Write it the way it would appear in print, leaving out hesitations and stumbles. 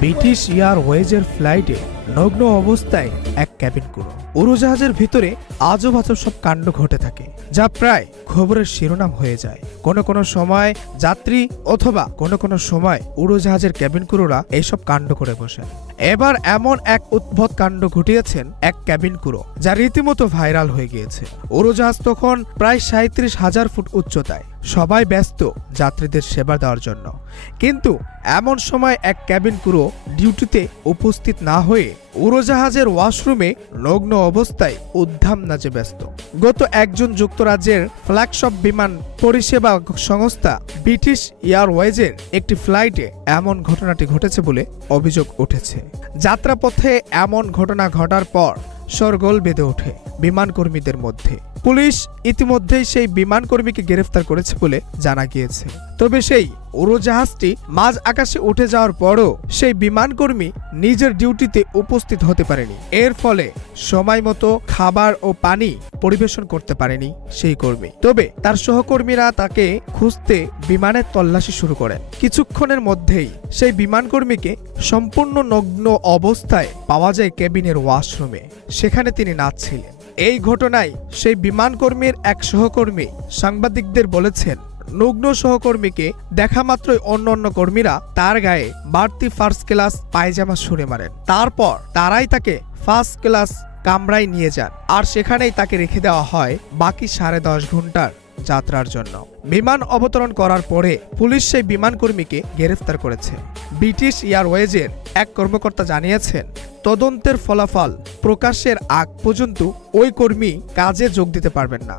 British এয়ারওয়েজের ফ্লাইটে নগ্ন অবস্থায় এক ক্যাবিন ক্রু। উড়োজাহাজের ভিতরে আজব আজব সব কাণ্ড ঘটে থাকে, যা প্রায় খবরের শিরোনাম হয়ে যায়। কোনো কোনো সময় যাত্রী অথবা কোনো কোনো সময় উড়োজাহাজের ক্যাবিন ক্রুরা এইসব কাণ্ড করে বসেন। এবার এমন এক উদ্ভট কাণ্ড ঘটিয়েছেন এক ক্যাবিন ক্রু, যা রীতিমতো ভাইরাল হয়ে গিয়েছে। উড়োজাহাজ তখন প্রায় 37,000 ফুট উচ্চতায়। সবাই ব্যস্ত যাত্রীদের সেবা দেওয়ার জন্য, কিন্তু এমন সময় এক ক্যাবিন ক্রু ডিউটিতে উপস্থিত না হয়ে উড়োজাহাজের ওয়াশরুমে নগ্ন অবস্থায় উদ্ধাম নাচে ব্যস্ত। গত একজন যুক্তরাজ্যের ফ্ল্যাগশিপ বিমান পরিষেবা সংস্থা ব্রিটিশ এয়ারওয়েজের একটি ফ্লাইটে এমন ঘটনাটি ঘটেছে বলে অভিযোগ উঠেছে। যাত্রাপথে এমন ঘটনা ঘটার পর শোরগোল বেঁধে ওঠে বিমান কর্মীদের মধ্যে। পুলিশ ইতিমধ্যেই সেই বিমান কর্মীকে গ্রেফতার করেছে বলে জানা গিয়েছে। তবে সেই উড়োজাহাজটি মাঝ আকাশে উঠে যাওয়ার পরও সেই বিমান কর্মী নিজের ডিউটিতে উপস্থিত হতে পারেনি। এর ফলে সময় মতো খাবার ও পানি পরিবেশন করতে পারেনি সেই কর্মী। তবে তার সহকর্মীরা তাকে খুঁজতে বিমানের তল্লাশি শুরু করেন। কিছুক্ষণের মধ্যেই সেই বিমান কর্মীকে সম্পূর্ণ নগ্ন অবস্থায় পাওয়া যায় কেবিনের ওয়াশরুমে। সেখানে তিনি নাচছিলেন। এই ঘটনায় সেই বিমান কর্মীর এক সহকর্মী সাংবাদিকদের বলেছেন, নগ্ন সহকর্মীকে দেখা মাত্রই অন্য কর্মীরা তার গায়ে বাড়তি ফার্স্ট ক্লাস পায়জামা ছুঁড়ে মারেন। তারপর তারাই তাকে ফার্স্ট ক্লাস কামরায় নিয়ে যান, আর সেখানেই তাকে রেখে দেওয়া হয় বাকি 10.5 ঘন্টার যাত্রার জন্য। বিমান অবতরণ করার পরে পুলিশ সেই বিমান কর্মীকে গ্রেফতার করেছে। ব্রিটিশ এয়ারওয়েজের এক কর্মকর্তা জানিয়েছেন, তদন্তের ফলাফল প্রকাশের আগ পর্যন্ত ওই কর্মী কাজে যোগ দিতে পারবেন না।